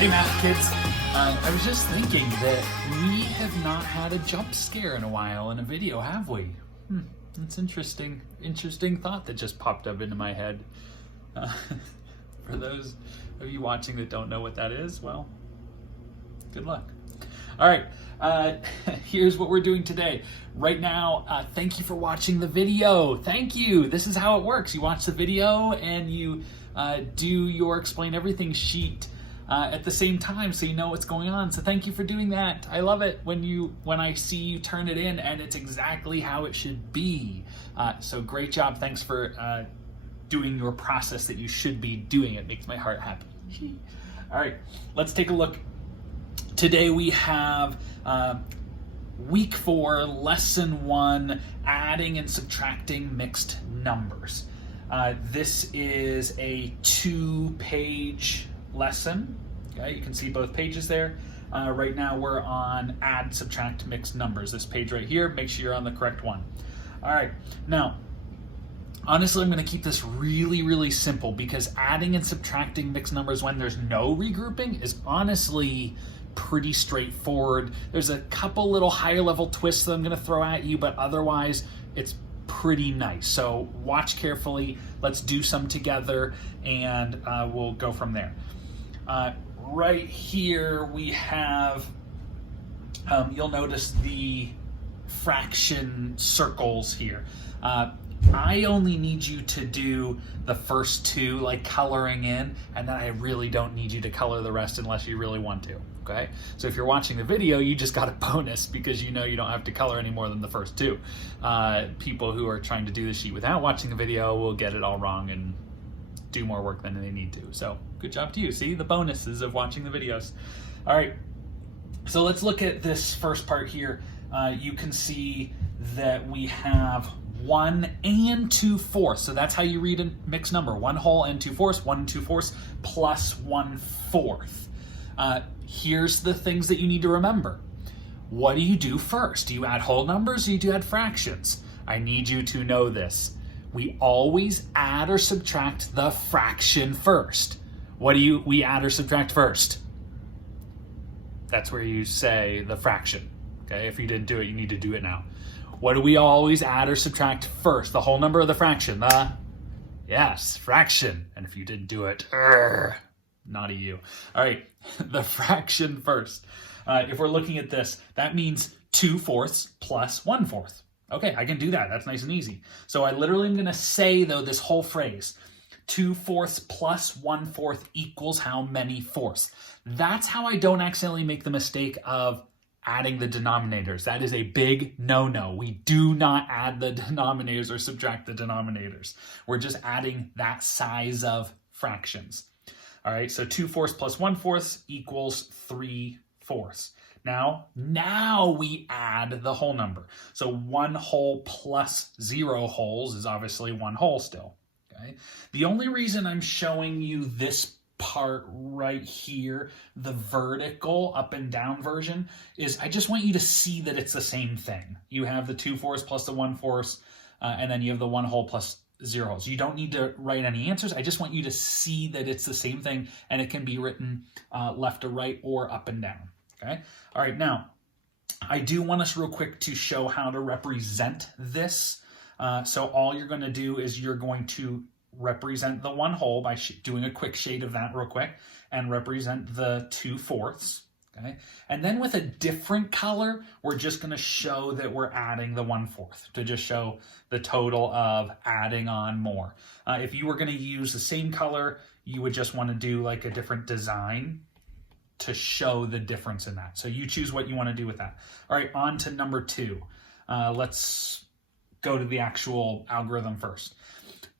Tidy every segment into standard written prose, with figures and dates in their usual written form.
Hey math kids, I was just thinking that we have not had a jump scare in a while in a video, have we? That's interesting thought that just popped up into my head. For those of you watching that don't know what that is, well, good luck. All right, here's what we're doing today. Right now, thank you for watching the video. Thank you. This is how it works. You watch the video and you do your Explain Everything sheet at the same time, so you know what's going on. So thank you for doing that. I love it when I see you turn it in and it's exactly how it should be. So great job. Thanks for doing your process that you should be doing. It makes my heart happy. All right, let's take a look. Today we have week 4, lesson 1, adding and subtracting mixed numbers. This is a 2-page lesson. Okay, you can see both pages there. Right now we're on add, subtract, mixed numbers. This page right here, make sure you're on the correct one. All right, now, honestly, I'm going to keep this really, really simple because adding and subtracting mixed numbers when there's no regrouping is honestly pretty straightforward. There's a couple little higher level twists that I'm going to throw at you, but otherwise it's pretty nice. So watch carefully. Let's do some together and we'll go from there. Right here we have, you'll notice the fraction circles here. I only need you to do the first 2, like coloring in, and then I really don't need you to color the rest unless you really want to, okay? So if you're watching the video, you just got a bonus because you know you don't have to color any more than the first 2. People who are trying to do the sheet without watching the video will get it all wrong and do more work than they need to. So good job to you. See the bonuses of watching the videos. All right, so let's look at this first part here. You can see that we have 1 and 2/4. So that's how you read a mixed number. 1 whole and 2/4, 1 and 2/4 plus 1/4. Here's the things that you need to remember. What do you do first? Do you add whole numbers or do you add fractions? I need you to know this. We always add or subtract the fraction first. What do we add or subtract first? That's where you say the fraction. Okay, if you didn't do it, you need to do it now. What do we always add or subtract first? The whole number or the fraction? Yes, fraction. And if you didn't do it, naughty you. All right, the fraction first. If we're looking at this, that means 2/4 plus 1/4. Okay, I can do that. That's nice and easy. So I literally am going to say, though, this whole phrase, 2/4 plus 1/4 equals how many fourths? That's how I don't accidentally make the mistake of adding the denominators. That is a big no-no. We do not add the denominators or subtract the denominators. We're just adding that size of fractions. All right, so 2/4 plus 1/4 equals 3/4. Now we add the whole number. So 1 whole plus 0 wholes is obviously 1 whole still. Okay. The only reason I'm showing you this part right here, the vertical up and down version, is I just want you to see that it's the same thing. You have the 2/4 plus the 1/4, and then you have the 1 whole plus 0 wholes. You don't need to write any answers. I just want you to see that it's the same thing, and it can be written left to right or up and down. Okay. All right. Now, I do want us real quick to show how to represent this. So all you're going to do is you're going to represent the 1 whole by doing a quick shade of that real quick and represent the 2/4. Okay. And then with a different color, we're just going to show that we're adding the 1/4 to just show the total of adding on more. If you were going to use the same color, you would just want to do like a different design to show the difference in that. So you choose what you want to do with that. All right, on to number 2. Let's go to the actual algorithm first.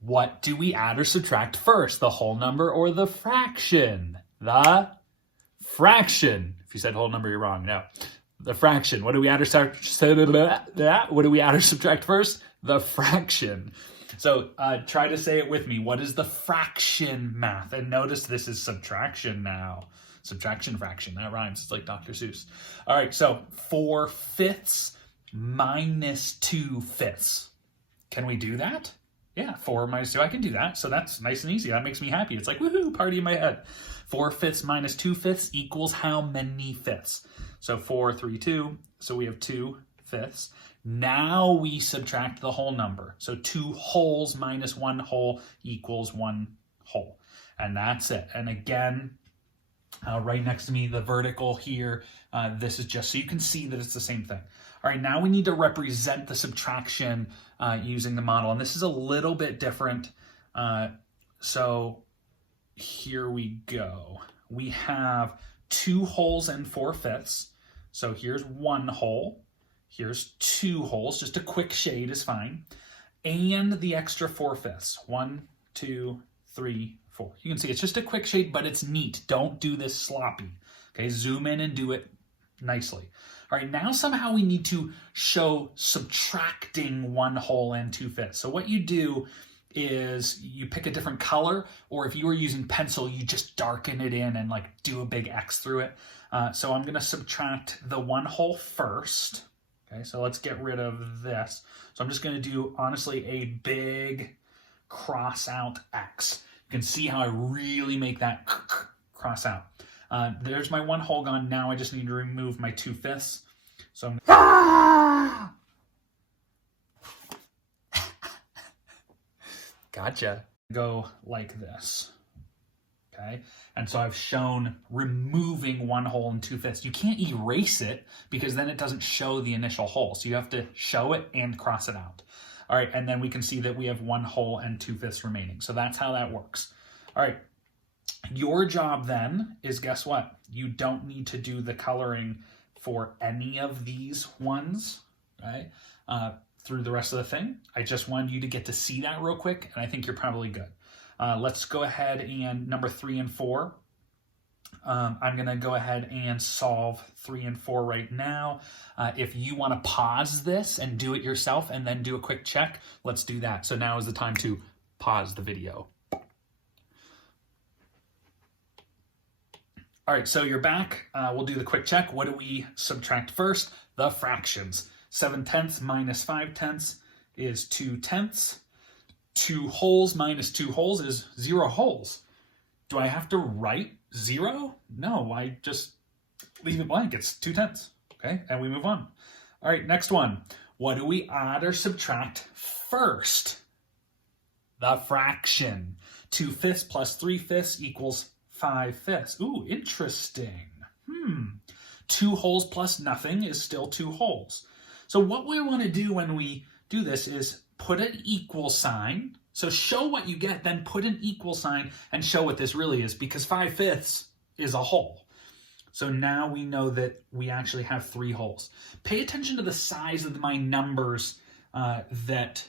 What do we add or subtract first? The whole number or the fraction? The fraction. If you said whole number, you're wrong. No, the fraction. What do we add or subtract first? The fraction. So try to say it with me. What is the fraction math? And notice this is subtraction now. Subtraction fraction, that rhymes. It's like Dr. Seuss. All right, so 4/5 minus 2/5. Can we do that? Yeah, 4 minus 2, I can do that. So that's nice and easy. That makes me happy. It's like, woohoo, party in my head. 4 fifths minus 2 fifths equals how many fifths? So 4, 3, 2. So we have 2 fifths. Now we subtract the whole number. So 2 wholes minus 1 whole equals 1 whole. And that's it. And again, right next to me, the vertical here, this is just so you can see that it's the same thing. All right, now we need to represent the subtraction using the model. And this is a little bit different. So here we go. We have 2 wholes and 4 fifths. So here's 1 whole. Here's 2 wholes. Just a quick shade is fine. And the extra 4 fifths. 1, 2, 3, 4. You can see it's just a quick shade, but it's neat. Don't do this sloppy. Okay, zoom in and do it nicely. All right, now somehow we need to show subtracting 1 whole and 2 fifths. So what you do is you pick a different color, or if you were using pencil, you just darken it in and like do a big X through it. So I'm gonna subtract the 1 whole first. Okay, so let's get rid of this. So I'm just gonna do, honestly, a big cross out X. You can see how I really make that cross out. There's my 1 whole gone. Now I just need to remove my 2 fifths. So I'm gotcha. Go like this. Okay, and so I've shown removing 1 whole and 2 fifths. You can't erase it because then it doesn't show the initial whole. So you have to show it and cross it out. All right, and then we can see that we have 1 whole and 2 fifths remaining. So that's how that works. All right, your job then is, guess what? You don't need to do the coloring for any of these ones, right? Through the rest of the thing. I just wanted you to get to see that real quick, and I think you're probably good. Let's go ahead and number 3 and 4. I'm going to go ahead and solve 3 and 4 right now. If you want to pause this and do it yourself and then do a quick check, let's do that. So now is the time to pause the video. All right, so you're back. We'll do the quick check. What do we subtract first? The fractions. 7 tenths minus 5 tenths is 2 tenths. 2 wholes minus 2 wholes is 0 wholes. Do I have to write 0? No, I just leave it blank. It's 2 tenths. Okay, and we move on. All right, next one. What do we add or subtract first? The fraction. 2 fifths plus 3 fifths equals 5 fifths. Ooh, interesting. 2 wholes plus nothing is still 2 wholes. So what we want to do when we do this is put an equal sign. So show what you get, then put an equal sign and show what this really is, because 5 fifths is a whole. So now we know that we actually have 3 wholes. Pay attention to the size of my numbers that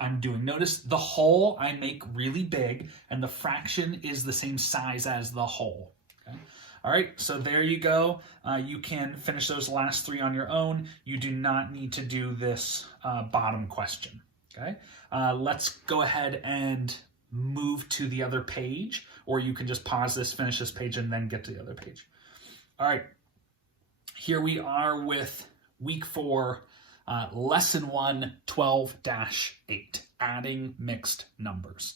I'm doing. Notice the whole I make really big, and the fraction is the same size as the whole. Okay? All right, so there you go. You can finish those last 3 on your own. You do not need to do this bottom question. Okay, let's go ahead and move to the other page, or you can just pause this, finish this page, and then get to the other page. All right, here we are with week 4, lesson 1, 12-8, adding mixed numbers.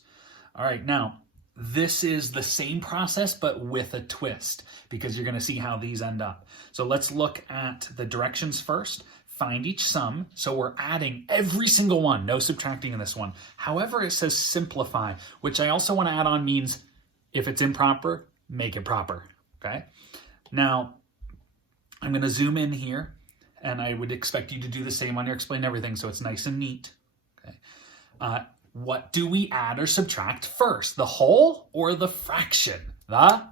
All right, now this is the same process, but with a twist, because you're going to see how these end up. So let's look at the directions first. Find each sum. So we're adding every single one, no subtracting in this one. However, it says simplify, which I also want to add on means if it's improper, make it proper. Okay. Now I'm going to zoom in here, and I would expect you to do the same on your explain everything, so it's nice and neat. Okay. What do we add or subtract first? The whole or the fraction? The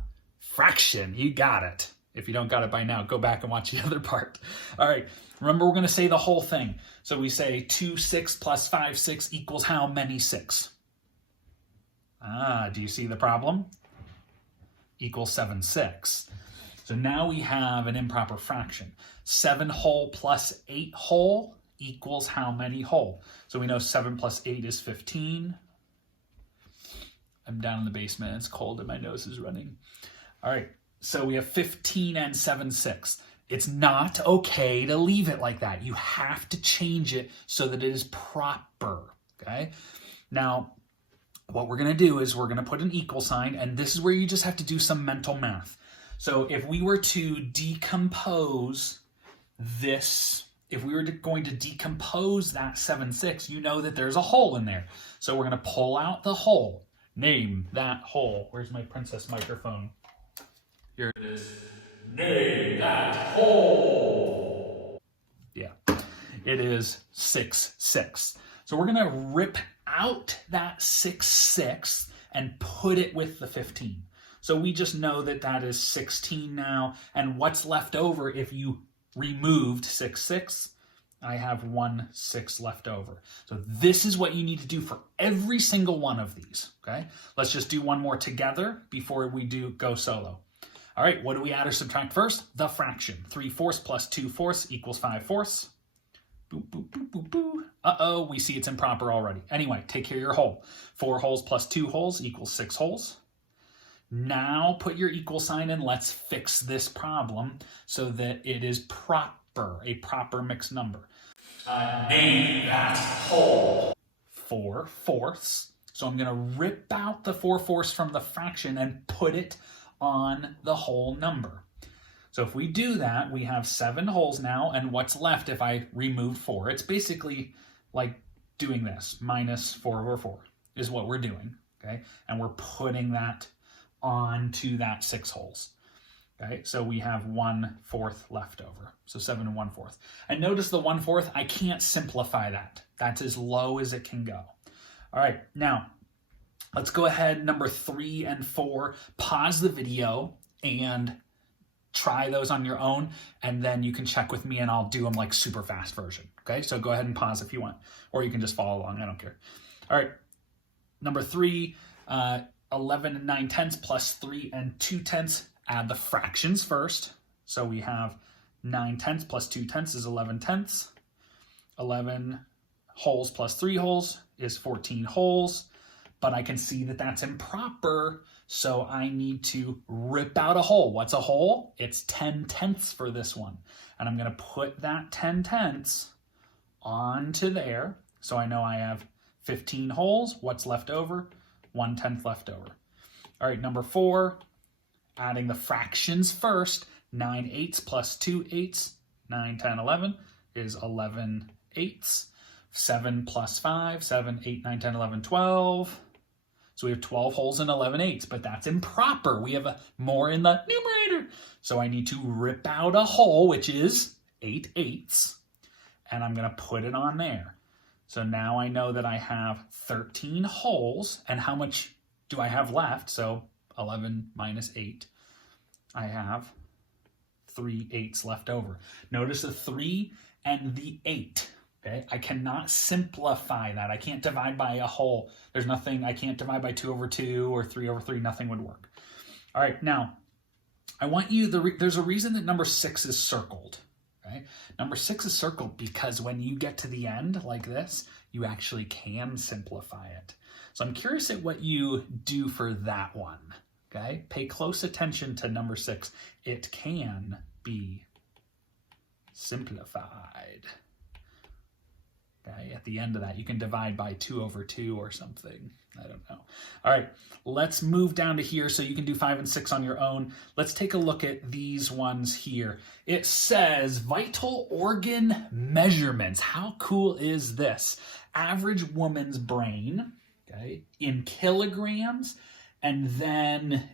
fraction. You got it. If you don't got it by now, go back and watch the other part. All right. Remember, we're going to say the whole thing. So we say 2 6 plus 5 6 equals how many 6? Do you see the problem? Equals 7 6. So now we have an improper fraction. 7 whole plus 8 whole equals how many whole? So we know 7 plus 8 is 15. I'm down in the basement. It's cold and my nose is running. All right. So we have 15 and 7 6. It's not okay to leave it like that. You have to change it so that it is proper, okay? Now, what we're going to do is we're going to put an equal sign, and this is where you just have to do some mental math. So if we were to decompose this, if we were going to decompose that 7, 6, you know that there's a hole in there. So we're going to pull out the hole. Name that hole. Where's my princess microphone? Here it is. Name that hole. Yeah, it is 6, 6. So we're going to rip out that 6, 6 and put it with the 15. So we just know that that is 16 now. And what's left over if you removed 6, 6? I have 1, 6 left over. So this is what you need to do for every single one of these, okay? Let's just do one more together before we go solo. All right, what do we add or subtract first? The fraction. 3/4 plus 2/4 equals 5/4. Boop, boop, boop, boop, boop. Uh-oh, we see it's improper already. Anyway, take care of your hole. 4 holes plus 2 holes equals 6 holes. Now put your equal sign in. Let's fix this problem so that it is proper, a proper mixed number. Name that hole. 4/4. So I'm going to rip out the 4/4 from the fraction and put it on the whole number. So if we do that, we have 7 holes now, and what's left if I remove 4? It's basically like doing this, minus 4/4 is what we're doing, okay? And we're putting that onto that 6 holes, okay? So we have 1/4 left over, so 7 1/4. And notice the 1/4, I can't simplify that. That's as low as it can go. All right, now, let's go ahead, number 3 and 4, pause the video and try those on your own, and then you can check with me and I'll do them like super fast version. Okay, so go ahead and pause if you want, or you can just follow along, I don't care. All right, number 3, 11 and 9/10 plus 3 and 2/10. Add the fractions first. So we have 9/10 plus 2/10 is 11/10. 11 holes plus 3 holes is 14 holes. But I can see that that's improper, so I need to rip out a hole. What's a hole? It's 10/10 for this one. And I'm going to put that 10/10 onto there, so I know I have 15 holes. What's left over? 1/10 left over. All right, number 4, adding the fractions first. 9/8 plus 2/8, 9, 10, 11 is 11/8. 7 plus 5, 7, 8, 9, 10, 11, 12. So we have 12 holes and 11/8, but that's improper. We have more in the numerator. So I need to rip out a hole, which is 8/8, and I'm going to put it on there. So now I know that I have 13 holes, and how much do I have left? So 11 minus 8, I have 3/8 left over. Notice the 3 and the 8. Okay, I cannot simplify that. I can't divide by a whole. There's nothing, I can't divide by 2/2 or 3/3. Nothing would work. All right, now, I want you, there's a reason that number 6 is circled. Okay? Number 6 is circled because when you get to the end like this, you actually can simplify it. So I'm curious at what you do for that one. Okay, pay close attention to number 6. It can be simplified. Okay, at the end of that, you can divide by 2/2 or something. I don't know. All right, let's move down to here so you can do 5 and 6 on your own. Let's take a look at these ones here. It says vital organ measurements. How cool is this? Average woman's brain, okay, in kilograms, and then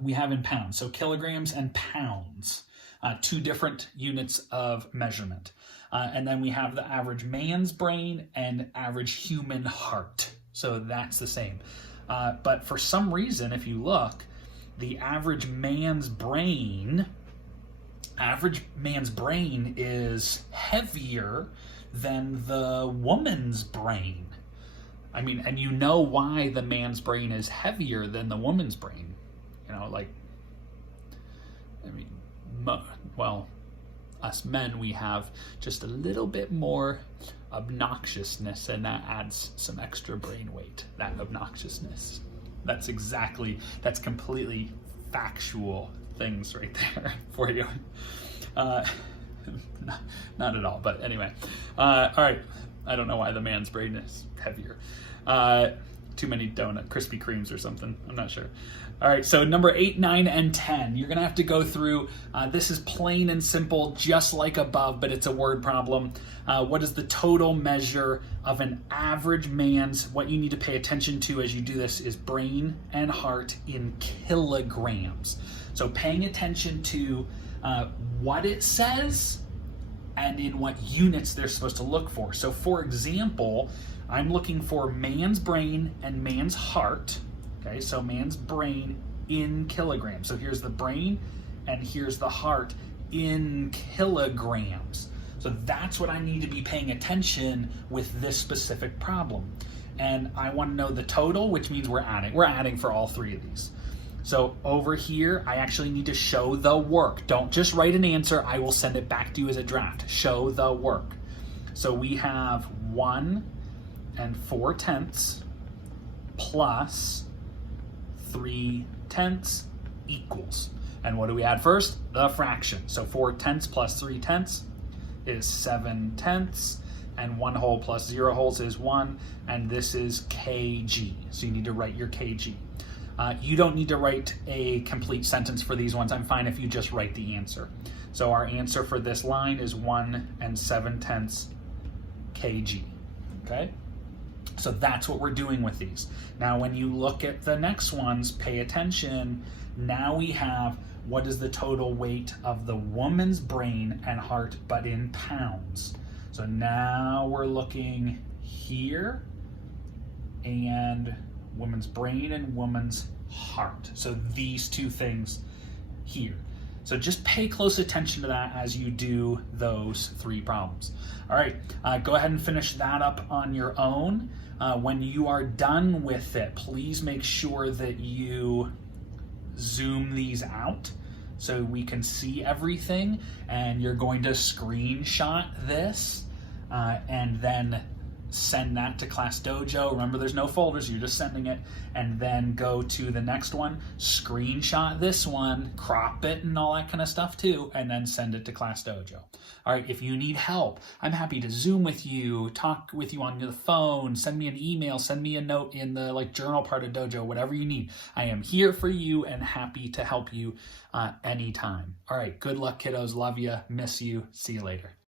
we have in pounds. So kilograms and pounds, 2 different units of measurement. And then we have the average man's brain and average human heart. So that's the same. But for some reason, if you look, the average man's brain is heavier than the woman's brain. I mean, and you know why the man's brain is heavier than the woman's brain. You know, like, I mean, well, us men, we have just a little bit more obnoxiousness, and that adds some extra brain weight, that obnoxiousness. That's completely factual things right there for you. Not at all, but anyway. All right, I don't know why the man's brain is heavier. Too many Krispy Kremes or something. I'm not sure. All right, so number 8, 9, and 10. You're gonna have to go through, this is plain and simple, just like above, but it's a word problem. What is the total measure of an average man's, what you need to pay attention to as you do this is brain and heart in kilograms. So paying attention to what it says and in what units they're supposed to look for. So for example, I'm looking for man's brain and man's heart. Okay, so man's brain in kilograms. So here's the brain and here's the heart in kilograms. So that's what I need to be paying attention with this specific problem. And I want to know the total, which means we're adding. We're adding for all three of these. So over here, I actually need to show the work. Don't just write an answer. I will send it back to you as a draft. Show the work. So we have 1 4/10 plus 3/10 equals. And what do we add first? The fraction. So 4/10 plus 3/10 is 7/10, and 1 whole plus 0 wholes is 1, and this is kg. So you need to write your kg. You don't need to write a complete sentence for these ones. I'm fine if you just write the answer. So our answer for this line is 1 7/10 kg. Okay? So that's what we're doing with these. Now, when you look at the next ones, pay attention. Now we have what is the total weight of the woman's brain and heart, but in pounds. So now we're looking here and woman's brain and woman's heart. So these two things here. So just pay close attention to that as you do those three problems. All right, go ahead and finish that up on your own. When you are done with it, please make sure that you zoom these out so we can see everything, and you're going to screenshot this and then send that to Class Dojo. Remember, there's no folders, you're just sending it, and then go to the next one, screenshot this one, crop it and all that kind of stuff too, and then send it to Class Dojo. All right, if you need help, I'm happy to Zoom with you, talk with you on the phone, send me an email, send me a note in the journal part of Dojo, whatever you need. I am here for you and happy to help you anytime. All right, good luck, kiddos. Love you, miss you, see you later.